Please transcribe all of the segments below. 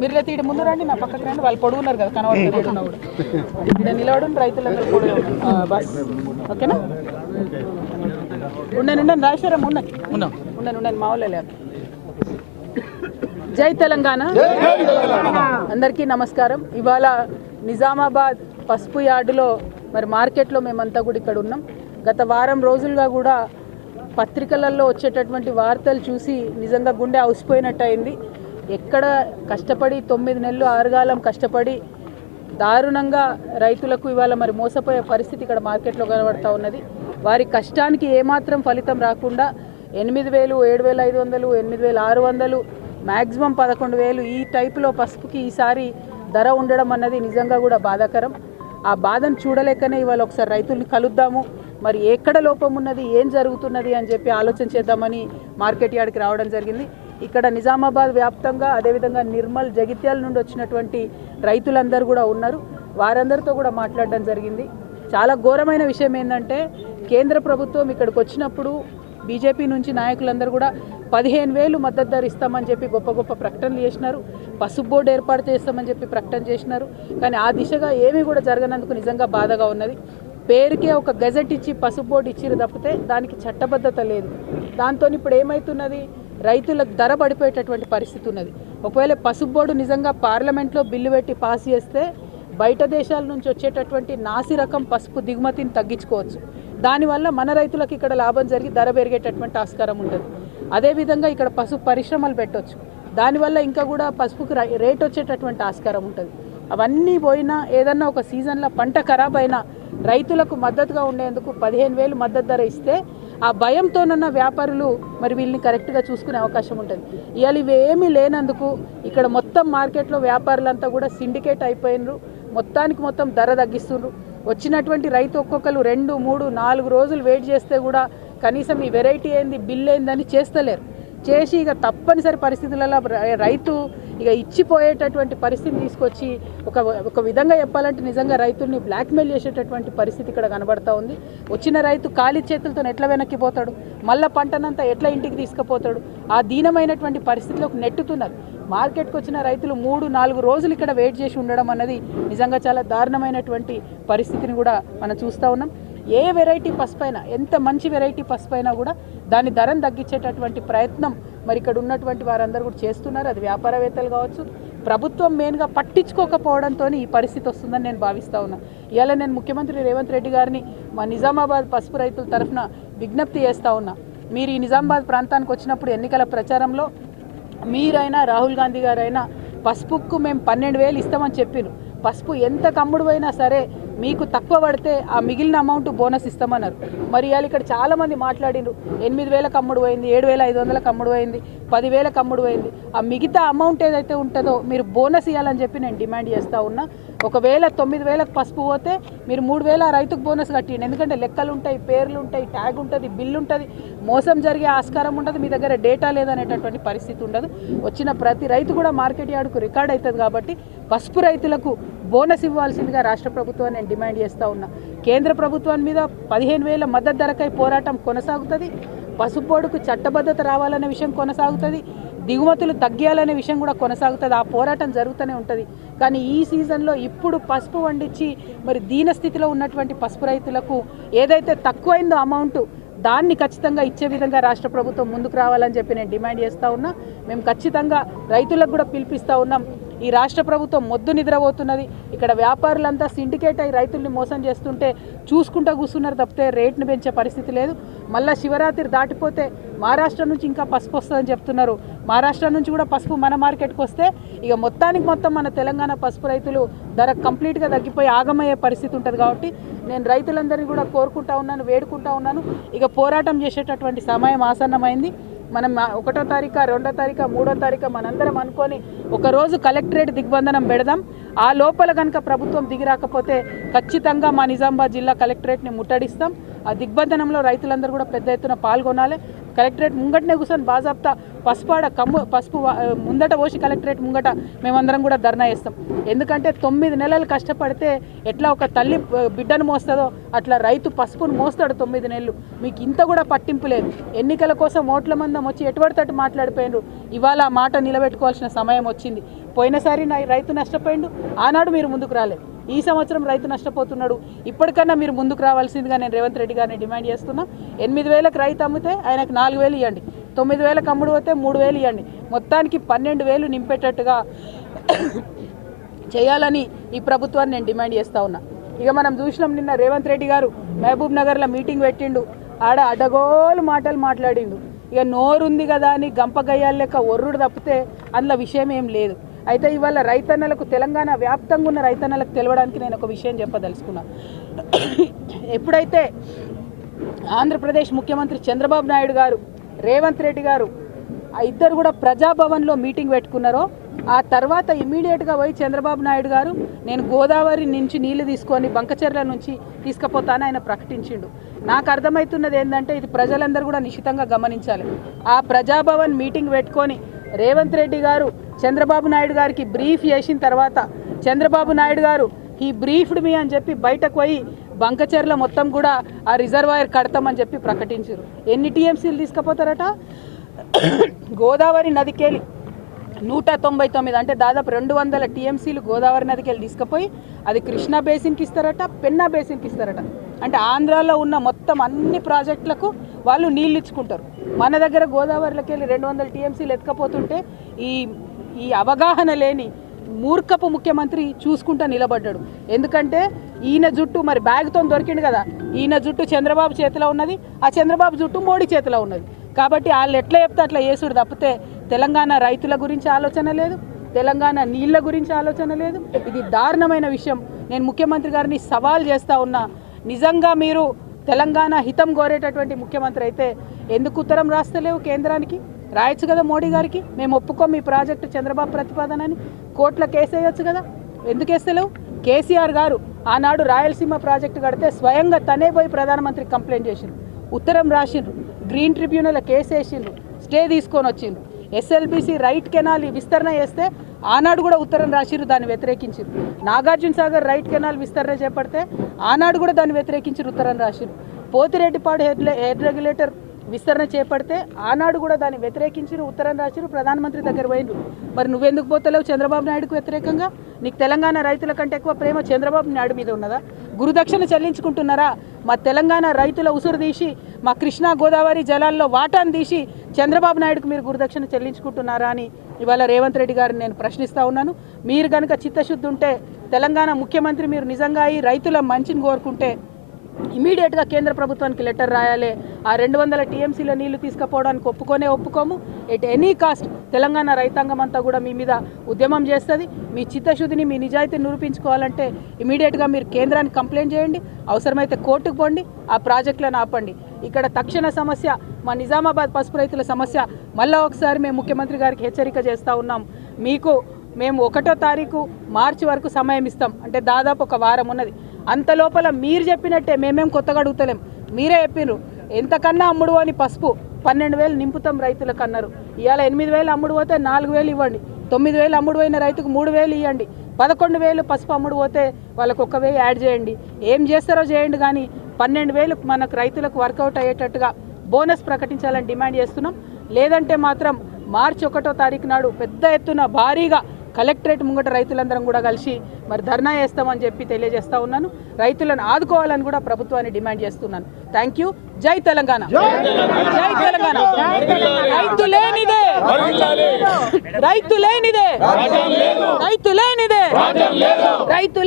మీరు తీడి ముందు రండి, నా పక్కకు రండి. వాళ్ళు పొడుగున్నారు కదా, కనబడుతున్నా కూడా ఇక్కడ నిలవడం రైతులందరూ పొడుగు బస్. ఓకేనా? ఉండండి రాజేశ్వరం, ఉండండి మా వాళ్ళు లేరు. జై తెలంగాణ. అందరికీ నమస్కారం. ఇవాళ నిజామాబాద్ పసుపు యార్డులో మరి మార్కెట్లో మేమంతా కూడా ఇక్కడ ఉన్నాం. గత వారం రోజులుగా కూడా పత్రికలలో వచ్చేటటువంటి వార్తలు చూసి నిజంగా గుండె అవసిపోయినట్టు అయింది. ఎక్కడ కష్టపడి 9 నెలలు ఆరుగాలం కష్టపడి దారుణంగా రైతులకు ఇవాళ మరి మోసపోయే పరిస్థితి ఇక్కడ మార్కెట్లో కనబడతా ఉన్నది. వారి కష్టానికి ఏమాత్రం ఫలితం రాకుండా 8,000, 7,500, 8,600, మ్యాక్సిమం 11,000 ఈ టైపులో పసుపుకి ఈసారి ధర ఉండడం అన్నది నిజంగా కూడా బాధాకరం. ఆ బాధను చూడలేకనే ఇవాళ ఒకసారి రైతుల్ని కలుద్దాము, మరి ఎక్కడ లోపం ఉన్నది, ఏం జరుగుతున్నది అని చెప్పి ఆలోచన చేద్దామని మార్కెట్ యార్డ్కి రావడం జరిగింది. ఇక్కడ నిజామాబాద్ వ్యాప్తంగా, అదేవిధంగా నిర్మల్, జగిత్యాల నుండి వచ్చినటువంటి రైతులందరూ కూడా ఉన్నారు. వారందరితో కూడా మాట్లాడడం జరిగింది. చాలా ఘోరమైన విషయం ఏంటంటే, కేంద్ర ప్రభుత్వం ఇక్కడికి వచ్చినప్పుడు బీజేపీ నుంచి నాయకులందరూ కూడా 15,000 మద్దతు ధర ఇస్తామని చెప్పి గొప్ప గొప్ప ప్రకటనలు చేసినారు. పసుపు బోర్డు ఏర్పాటు చేస్తామని చెప్పి ప్రకటన చేసినారు. కానీ ఆ దిశగా ఏమీ కూడా జరగనందుకు నిజంగా బాధగా ఉన్నది. పేరుకే ఒక గెజెట్ ఇచ్చి పసుపు బోర్డు ఇచ్చిరు తప్పితే దానికి చట్టబద్ధత లేదు. దాంతో ఇప్పుడు ఏమవుతున్నది, రైతులకు ధర పడిపోయేటటువంటి పరిస్థితి ఉన్నది. ఒకవేళ పసుపు బోర్డు నిజంగా పార్లమెంట్లో బిల్లు పెట్టి పాస్ చేస్తే బయట దేశాల నుంచి వచ్చేటటువంటి నాసి రకం పసుపు దిగుమతిని తగ్గించుకోవచ్చు. దానివల్ల మన రైతులకు ఇక్కడ లాభం జరిగి ధర పెరిగేటటువంటి ఆస్కారం ఉంటుంది. అదేవిధంగా ఇక్కడ పసుపు పరిశ్రమలు పెట్టవచ్చు. దానివల్ల ఇంకా కూడా పసుపుకి రేట్ వచ్చేటటువంటి ఆస్కారం ఉంటుంది. అవన్నీ పోయినా ఏదన్నా ఒక సీజన్లో పంట ఖరాబ్ అయినా రైతులకు మద్దతుగా ఉండేందుకు 15,000 మద్దతు ధర ఇస్తే ఆ భయంతోనన్న వ్యాపారులు మరి వీళ్ళని కరెక్ట్గా చూసుకునే అవకాశం ఉంటుంది. ఇవాళ ఇవేమీ లేనందుకు ఇక్కడ మొత్తం మార్కెట్లో వ్యాపారులంతా కూడా సిండికేట్ అయిపోయినరు. మొత్తానికి మొత్తం ధర తగ్గిస్తున్నారు. వచ్చినటువంటి రైతు ఒక్కొక్కరు 2, 3, 4 రోజులు వెయిట్ చేస్తే కూడా కనీసం ఈ వెరైటీ ఏంది, బిల్ ఏందని చేస్తలేరు. చేసి ఇక తప్పనిసరి పరిస్థితులలో రైతు ఇక ఇచ్చిపోయేటటువంటి పరిస్థితిని తీసుకొచ్చి ఒక విధంగా చెప్పాలంటే నిజంగా రైతుల్ని బ్లాక్మెయిల్ చేసేటటువంటి పరిస్థితి ఇక్కడ కనబడతా ఉంది. వచ్చిన రైతు ఖాళీ చేతులతో ఎట్లా వెనక్కిపోతాడు, మళ్ళీ పంటనంతా ఎట్లా ఇంటికి తీసుకుపోతాడు, ఆ దీనమైనటువంటి పరిస్థితిలోకి నెట్టుతున్నారు. మార్కెట్కి వచ్చిన రైతులు 3, 4 రోజులు ఇక్కడ వెయిట్ చేసి ఉండడం అన్నది నిజంగా చాలా దారుణమైనటువంటి పరిస్థితిని కూడా మనం చూస్తూ ఉన్నాం. ఏ వెరైటీ పసుపు అయినా, ఎంత మంచి వెరైటీ పసుపు అయినా కూడా దాని ధరను తగ్గించేటటువంటి ప్రయత్నం మరి ఇక్కడ ఉన్నటువంటి వారందరూ కూడా చేస్తున్నారు. అది వ్యాపారవేత్తలు కావచ్చు, ప్రభుత్వం మెయిన్గా పట్టించుకోకపోవడంతో ఈ పరిస్థితి వస్తుందని నేను భావిస్తూ ఉన్నా. ఇవాళ నేను ముఖ్యమంత్రి రేవంత్ రెడ్డి గారిని మా నిజామాబాద్ పసుపు రైతుల తరఫున విజ్ఞప్తి చేస్తూ ఉన్నా. మీరు ఈ నిజామాబాద్ ప్రాంతానికి వచ్చినప్పుడు ఎన్నికల ప్రచారంలో మీరైనా రాహుల్ గాంధీ గారైనా పసుపుకు మేము 12,000 ఇస్తామని చెప్పారు. పసుపు ఎంత కమ్ముడు అయినా సరే మీకు తక్కువ పడితే ఆ మిగిలిన అమౌంట్ బోనస్ ఇస్తామన్నారు. మరి ఇవాళ ఇక్కడ చాలామంది మాట్లాడినారు, 8,000 కమ్ముడు పోయింది, 7,500 కమ్ముడు పోయింది, 10,000 కమ్ముడు పోయింది. ఆ మిగతా అమౌంట్ ఏదైతే ఉంటుందో మీరు బోనస్ ఇవ్వాలని చెప్పి నేను డిమాండ్ చేస్తూ ఉన్నా. ఒకవేళ 9,000 పసుపు పోతే మీరు 3,000 రైతుకు బోనస్ కట్టిండి. ఎందుకంటే లెక్కలు ఉంటాయి, పేర్లు ఉంటాయి, ట్యాగ్ ఉంటుంది, బిల్లు ఉంటుంది, మోసం జరిగే ఆస్కారం ఉండదు, మీ దగ్గర డేటా లేదనేటటువంటి పరిస్థితి ఉండదు. వచ్చిన ప్రతి రైతు కూడా మార్కెట్ యార్డుకు రికార్డ్ అవుతుంది. కాబట్టి పసుపు రైతులకు బోనస్ ఇవ్వాల్సిందిగా రాష్ట్ర ప్రభుత్వాన్ని నేను డిమాండ్ చేస్తూ ఉన్నా. కేంద్ర ప్రభుత్వాన్ని మీద 15,000 మద్దతు ధరకై పోరాటం కొనసాగుతుంది. పసుపు బోర్డుకు చట్టబద్ధత రావాలనే విషయం కొనసాగుతుంది. దిగుమతులు తగ్గాలనే విషయం కూడా కొనసాగుతుంది. ఆ పోరాటం జరుగుతూనే ఉంటుంది. కానీ ఈ సీజన్లో ఇప్పుడు పసుపు పండించి మరి దీన స్థితిలో ఉన్నటువంటి పసుపు రైతులకు ఏదైతే తక్కువైందో అమౌంట్ దాన్ని ఖచ్చితంగా ఇచ్చే విధంగా రాష్ట్ర ప్రభుత్వం ముందుకు రావాలని చెప్పి నేను డిమాండ్ చేస్తూ ఉన్నా. మేము ఖచ్చితంగా రైతులకు కూడా పిలిపిస్తూ ఉన్నాం. ఈ రాష్ట్ర ప్రభుత్వం మొద్దు నిద్రపోతున్నది. ఇక్కడ వ్యాపారులంతా సిండికేట్ అయి రైతుల్ని మోసం చేస్తుంటే చూసుకుంటూ కూర్చున్నారు తప్పితే రేట్ను పెంచే పరిస్థితి లేదు. మళ్ళీ శివరాత్రి దాటిపోతే మహారాష్ట్ర నుంచి ఇంకా పసుపు వస్తుందని చెప్తున్నారు. మహారాష్ట్ర నుంచి కూడా పసుపు మన మార్కెట్కి వస్తే ఇక మొత్తానికి మొత్తం మన తెలంగాణ పసుపు రైతులు ధర కంప్లీట్గా తగ్గిపోయి ఆగమయ్యే పరిస్థితి ఉంటుంది. కాబట్టి నేను రైతులందరినీ కూడా కోరుకుంటా ఉన్నాను, వేడుకుంటా ఉన్నాను. ఇక పోరాటం చేసేటటువంటి సమయం ఆసన్నమైంది. మనం 1వ తారీఖు, 2వ తారీఖు, 3వ తారీఖు మనందరం అనుకొని ఒకరోజు కలెక్టరేట్ దిగ్బంధనం పెడదాం. ఆ లోపల కనుక ప్రభుత్వం దిగి రాకపోతే ఖచ్చితంగా మా నిజామాబాద్ జిల్లా కలెక్టరేట్ని ముట్టడిస్తాం. ఆ దిగ్బంధనంలో రైతులందరూ కూడా పెద్ద ఎత్తున పాల్గొనాలి. కలెక్టరేట్ ముంగటనే కూర్చొని బాజాప్తా పసుపు ముందట పోసి కలెక్టరేట్ ముంగట మేమందరం కూడా ధర్నా చేస్తాం. ఎందుకంటే 9 నెలలు కష్టపడితే ఎట్లా ఒక తల్లి బిడ్డను మోస్తుందో అట్లా రైతు పసుపును మోస్తాడు 9 నెలలు. మీకు ఇంత కూడా పట్టింపు లేదు. ఎన్నికల కోసం ఓట్ల మందం వచ్చి ఎటువడితట్టు మాట్లాడిపోయినారు. ఇవాళ ఆ మాట నిలబెట్టుకోవాల్సిన సమయం వచ్చింది. పోయినసారి రైతు నష్టపోయిండు, ఆనాడు మీరు ముందుకు రాలేదు. ఈ సంవత్సరం రైతు నష్టపోతున్నాడు. ఇప్పటికన్నా మీరు ముందుకు రావాల్సిందిగా నేను రేవంత్ రెడ్డి గారిని డిమాండ్ చేస్తున్నా. 8,000కి రైతు అమ్మితే ఆయనకు 4,000 ఇవ్వండి, 9,000కి అమ్ముడు పోతే 3,000 ఇవ్వండి. మొత్తానికి 12,000 నింపేటట్టుగా చేయాలని ఈ ప్రభుత్వాన్ని నేను డిమాండ్ చేస్తూ ఉన్నా. ఇక మనం చూసినాం, నిన్న రేవంత్ రెడ్డి గారు మహబూబ్ నగర్లో మీటింగ్ పెట్టిండు. ఆడ అడగోలు మాటలు మాట్లాడిండు. ఇక నోరుంది కదా అని గంపగయ్యాల లెక్క ఒర్రుడు తప్పితే అందులో విషయం ఏం లేదు. అయితే ఇవాళ రైతన్నలకు, తెలంగాణ వ్యాప్తంగా ఉన్న రైతన్నలకు తెలవడానికి నేను ఒక విషయం చెప్పదలుచుకున్నా. ఎప్పుడైతే ఆంధ్రప్రదేశ్ ముఖ్యమంత్రి చంద్రబాబు నాయుడు గారు, రేవంత్ రెడ్డి గారు ఆ ఇద్దరు కూడా ప్రజాభవన్లో మీటింగ్ పెట్టుకున్నారో ఆ తర్వాత ఇమీడియట్గా పోయి చంద్రబాబు నాయుడు గారు నేను గోదావరి నుంచి నీళ్లు తీసుకొని బంకచెర్ల నుంచి తీసుకుపోతానని ఆయన ప్రకటించిండు. నాకు అర్థమవుతున్నది ఏంటంటే ఇది ప్రజలందరూ కూడా నిశితంగా గమనించాలి. ఆ ప్రజాభవన్ మీటింగ్ పెట్టుకొని రేవంత్ రెడ్డి గారు చంద్రబాబు నాయుడు గారికి బ్రీఫ్ చేసిన తర్వాత చంద్రబాబు నాయుడు గారు ఈ బ్రీఫ్డ్ మీ అని చెప్పి బయటకు పోయి బంకచెర్ల మొత్తం కూడా ఆ రిజర్వాయర్ కడతామని చెప్పి ప్రకటించారు. ఎన్ని టీఎంసీలు తీసుకుపోతారట? గోదావరి నదికెళ్ళి 199 అంటే దాదాపు 200 టీఎంసీలు గోదావరి నదికి వెళ్ళి తీసుకుపోయి అది కృష్ణా బేసిన్కి ఇస్తారట, పెన్నా బేసిన్కి ఇస్తారట. అంటే ఆంధ్రాలో ఉన్న మొత్తం అన్ని ప్రాజెక్టులకు వాళ్ళు నీళ్ళు ఇచ్చుకుంటారు. మన దగ్గర గోదావరిలోకి వెళ్ళి 200 టీఎంసీలు ఎత్తుకపోతుంటే ఈ అవగాహన లేని మూర్ఖపు ముఖ్యమంత్రి చూసుకుంటా నిలబడ్డాడు. ఎందుకంటే ఈయన జుట్టు మరి బ్యాగ్తో దొరికిండు కదా, ఈయన జుట్టు చంద్రబాబు చేతిలో ఉన్నది, ఆ చంద్రబాబు జుట్టు మోడీ చేతిలో ఉన్నది. కాబట్టి వాళ్ళు ఎట్లా చెప్తే అట్లా చేసుడు తప్పితే తెలంగాణ రైతుల గురించి ఆలోచన లేదు, తెలంగాణ నీళ్ళ గురించి ఆలోచన లేదు. ఇది దారుణమైన విషయం. నేను ముఖ్యమంత్రి గారిని సవాల్ చేస్తూ ఉన్నా, నిజంగా మీరు తెలంగాణ హితం కోరేటటువంటి ముఖ్యమంత్రి అయితే ఎందుకు ఉత్తరం రాస్తలేవు కేంద్రానికి? రాయొచ్చు కదా మోడీ గారికి, మేము ఒప్పుకోం మీ ప్రాజెక్టు చంద్రబాబు ప్రతిపాదనని, కోర్టులో కేసు వేయొచ్చు కదా, ఎందుకు వేస్తలేవు? కేసీఆర్ గారు ఆనాడు రాయలసీమ ప్రాజెక్టు కడితే స్వయంగా తనే పోయి ప్రధానమంత్రికి కంప్లైంట్ చేసిండ్రు, ఉత్తరం రాసిండ్రు, గ్రీన్ ట్రిబ్యునల్ కేసు వేసిండ్రు, స్టే తీసుకొని వచ్చిండ్రు. ఎస్ఎల్బీసీ రైట్ కెనాల్ విస్తరణ చేస్తే ఆనాడు కూడా ఉత్తరం రాసిరు, దాన్ని వ్యతిరేకించారు. నాగార్జున సాగర్ రైట్ కెనాల్ విస్తరణ చేపడితే ఆనాడు కూడా దాన్ని వ్యతిరేకించి ఉత్తరం రాసిరు. పోతిరెడ్డిపాడు హెడ్ రెగ్యులేటర్ విస్తరణ చేపడితే ఆనాడు కూడా దాన్ని వ్యతిరేకించి ఉత్తరం రాసిరు, ప్రధానమంత్రి దగ్గర పోయిండ్రు. మరి నువ్వెందుకు పోతలేవు చంద్రబాబు నాయుడుకు వ్యతిరేకంగా? నీకు తెలంగాణ రైతుల కంటే ఎక్కువ ప్రేమ చంద్రబాబు నాయుడు మీద ఉన్నదా? గురుదక్షిణ చెల్లించుకుంటున్నారా? మా తెలంగాణ రైతుల ఉసురు తీసి మా కృష్ణా గోదావరి జలాల్లో వాటాను తీసి చంద్రబాబు నాయుడుకు మీరు గురుదక్షిణ చెల్లించుకుంటున్నారా అని ఇవాళ రేవంత్ రెడ్డి గారిని నేను ప్రశ్నిస్తూ ఉన్నాను. మీరు కనుక చిత్తశుద్ధి ఉంటే, తెలంగాణ ముఖ్యమంత్రి మీరు నిజంగా ఈ రైతుల మంచిని కోరుకుంటే ఇమీడియట్గా కేంద్ర ప్రభుత్వానికి లెటర్ రాయాలి. ఆ 200 టీఎంసీల నీళ్లు తీసుకుపోవడానికి ఒప్పుకోము. ఎట్ ఎనీ కాస్ట్ తెలంగాణ రైతాంగం అంతా కూడా మీ మీద ఉద్యమం చేస్తుంది. మీ చిత్తశుద్ధిని, మీ నిజాయితీని నిరూపించుకోవాలంటే ఇమీడియట్గా మీరు కేంద్రానికి కంప్లైంట్ చేయండి, అవసరమైతే కోర్టుకు పోండి, ఆ ప్రాజెక్టులను ఆపండి. ఇక్కడ తక్షణ సమస్య మా నిజామాబాద్ పసుపు రైతుల సమస్య. మళ్ళీ ఒకసారి మేము ముఖ్యమంత్రి గారికి హెచ్చరిక చేస్తూ ఉన్నాం, మేము 1వ తారీఖు మార్చి వరకు సమయం ఇస్తాం, అంటే దాదాపు ఒక వారం ఉన్నది. అంత లోపల మీరు చెప్పినట్టే మేమేం కొత్తగా అడుగుతలేం, మీరే చెప్పినారు ఎంతకన్నా అమ్ముడు అని పసుపు 12,000 నింపుతాం రైతులకు అన్నారు. ఇవాళ 8,000 అమ్ముడు పోతే 4,000 ఇవ్వండి, 9,000 అమ్ముడు పోయిన రైతుకు 3,000 ఇవ్వండి, 11,000 పసుపు అమ్ముడు పోతే వాళ్ళకు 1,000 యాడ్ చేయండి. ఏం చేస్తారో చేయండి, కానీ 12,000 మనకు రైతులకు వర్కౌట్ అయ్యేటట్టుగా బోనస్ ప్రకటించాలని డిమాండ్ చేస్తున్నాం. లేదంటే మాత్రం మార్చి 1వ తారీఖు నాడు పెద్ద ఎత్తున భారీగా కలెక్టరేట్ ముంగట రైతులందరం కూడా కలిసి మరి ధర్నా చేస్తామని చెప్పి తెలియజేస్తా ఉన్నాను. రైతులను ఆదుకోవాలని కూడా ప్రభుత్వాన్ని డిమాండ్ చేస్తున్నాను. Thank you. జై తెలంగాణ, జై తెలంగాణ. రైతు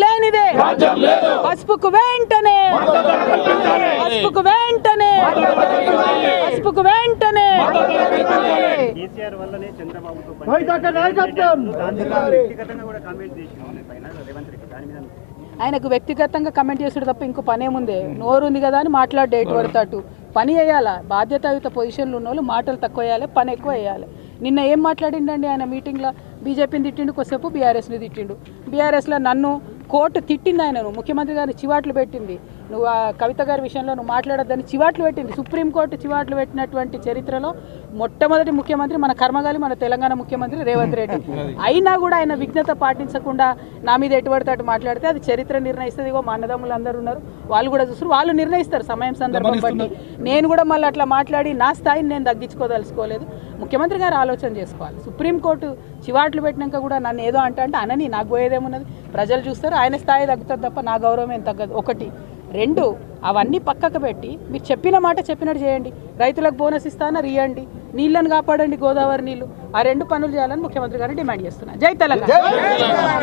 లేనిదే పసుపుకు వెంటనే ఆయనకు వ్యక్తిగతంగా కమెంట్ చేసాడు తప్ప ఇంకో పనేముందే? నోరుంది కదా అని మాట్లాడే డేట్ పడతాడు. పని వేయాలా, బాధ్యతాయుత పొజిషన్లు ఉన్న వాళ్ళు మాటలు తక్కువ వేయాలి, పని ఎక్కువ వేయాలి. నిన్న ఏం మాట్లాడిండండి ఆయన మీటింగ్లో? బీజేపీని తిట్టిండు, కొద్దిసేపు బీఆర్ఎస్ని తిట్టిండు. బీఆర్ఎస్లో నన్ను కోర్టు తిట్టింది, ఆయనను ముఖ్యమంత్రి గారిని చివాట్లు పెట్టింది. నువ్వు ఆ కవిత గారి విషయంలో నువ్వు మాట్లాడొద్దని చివాట్లు పెట్టింది. సుప్రీంకోర్టు చివాట్లు పెట్టినటువంటి చరిత్రలో మొట్టమొదటి ముఖ్యమంత్రి మన కర్మగాలి, మన తెలంగాణ ముఖ్యమంత్రి రేవంత్ రెడ్డి. అయినా కూడా ఆయన విఘ్నత పాటించకుండా నా మీద ఎటువంటి అటు మాట్లాడితే అది చరిత్ర నిర్ణయిస్తుంది. మా అన్నదమ్ములు అందరూ ఉన్నారు, వాళ్ళు కూడా చూస్తారు, వాళ్ళు నిర్ణయిస్తారు సమయం సందర్భం బట్టి. నేను కూడా మళ్ళీ అట్లా మాట్లాడి నా స్థాయిని నేను తగ్గించుకోదలుచుకోలేదు. ముఖ్యమంత్రి గారు ఆలోచన చేసుకోవాలి. సుప్రీంకోర్టు చివాట్లు పెట్టినాక కూడా నన్ను ఏదో అంటే అనని, నాకు పోయేదేమున్నది? ప్రజలు చూస్తారు, ఆయన స్థాయి తగ్గుతుంది తప్ప నా గౌరవం ఏం తగ్గదు. 1, 2 అవన్నీ పక్కకు పెట్టి మీరు చెప్పిన మాట చెప్పినట్టు చేయండి. రైతులకు బోనస్ ఇస్తానని ఇవ్వండి, నీళ్లను కాపాడండి, గోదావరి నీళ్లు. ఆ 2 పనులు చేయాలని ముఖ్యమంత్రి గారిని డిమాండ్ చేస్తున్నా. జై తెలంగాణ.